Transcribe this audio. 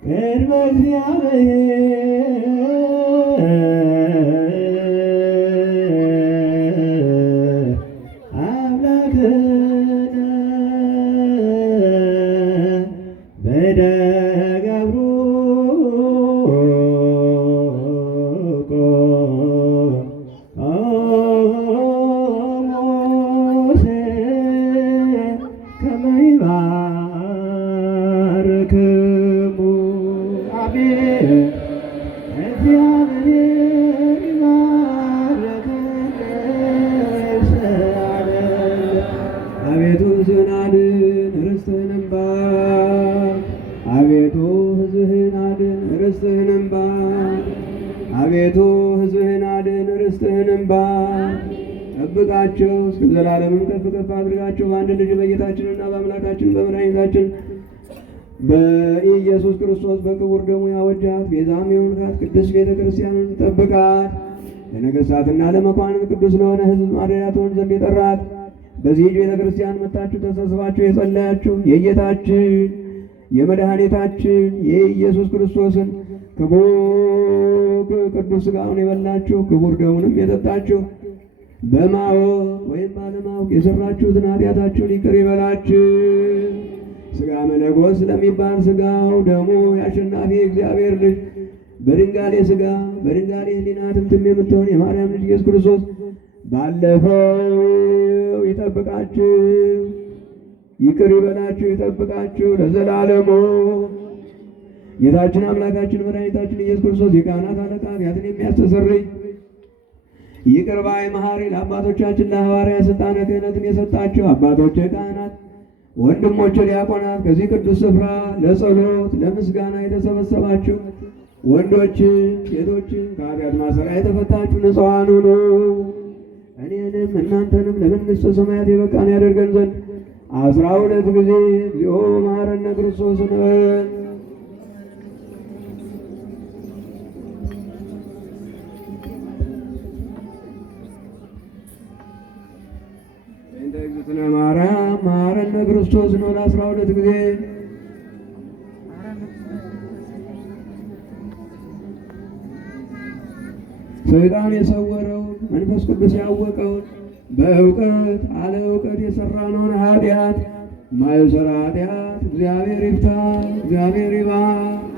ቅድመ እግዚአብሔር አምላክነ በደገብሩ ሙሴ ከመ ይባርክሙ አሜን። እግዚአብሔር ይባርከን አቤቱ ሕዝብህን አድን ርስትህንም ባርክ። አቤቱ ሕዝብህን አድን ርስትህንም ባርክ። አቤቱ ሕዝብህን አድን ርስትህንም ባርክ። ጠብቃቸው እስከ ዘላለምም ከፍ ከፍ አድርጋቸው በአንድ ልጅ በጌታችንና በአምላካችን በመድኃኒታችን በኢየሱስ ክርስቶስ በክቡር ደሙ ያወጃት ቤዛም የሆንካት ቅድስት ቤተ ክርስቲያንን ጠብቃት። ለነገሥታትና ለመኳንንት ቅዱስ ለሆነ ሕዝብ ማደሪያ ትሆን ዘንድ የጠራት በዚህ ቤተ ክርስቲያን መጥታችሁ ተሰብስባችሁ የጸለያችሁ የጌታችን የመድኃኒታችን የኢየሱስ ክርስቶስን ክቡር ቅዱስ ሥጋውን የበላችሁ ክቡር ደሙንም የጠጣችሁ በማወቅ ወይም ባለማወቅ የሰራችሁትን ኃጢአታችሁን ይቅር ይበላችሁ። ሥጋ መለኮት ስለሚባል ሥጋው ደሙ የአሸናፊ እግዚአብሔር ልጅ በድንጋሌ ሥጋ በድንጋሌ ሕሊና ትምትም የምትሆን የማርያም ልጅ ኢየሱስ ክርስቶስ ባለፈው ይጠብቃችሁ፣ ይቅር ይበላችሁ፣ ይጠብቃችሁ ለዘላለሙ። ጌታችን አምላካችን መድኃኒታችን ኢየሱስ ክርስቶስ የካህናት አለቃ ኃጢአትን የሚያስተሰርይ ይቅር ባይ መሐሪ ለአባቶቻችን ለሐዋርያት ሥልጣነ ክህነትን የሰጣቸው አባቶች ካህናት፣ ወንድሞች ዲያቆናት፣ ከዚህ ቅዱስ ስፍራ ለጸሎት ለምስጋና የተሰበሰባችሁ ወንዶችን ሴቶችን ከኃጢአት ማሰሪያ የተፈታችሁ ንጹሐን ሁኑ። እኔንም እናንተንም ለመንግሥተ ሰማያት የበቃን ያደርገን ዘንድ 12 ጊዜ እግዚኦ መሐረነ ክርስቶስ እንበል። እንደ እግዝእትነ ማርያም መሐረነ ክርስቶስ እንበል 12 ጊዜ። ሰይጣን የሰወረውን መንፈስ ቅዱስ ያወቀውን በእውቀት አለ እውቀት የሰራነውን ኃጢአት ማይሰራ ኃጢአት እግዚአብሔር ይፍታ፣ እግዚአብሔር ይባርክ።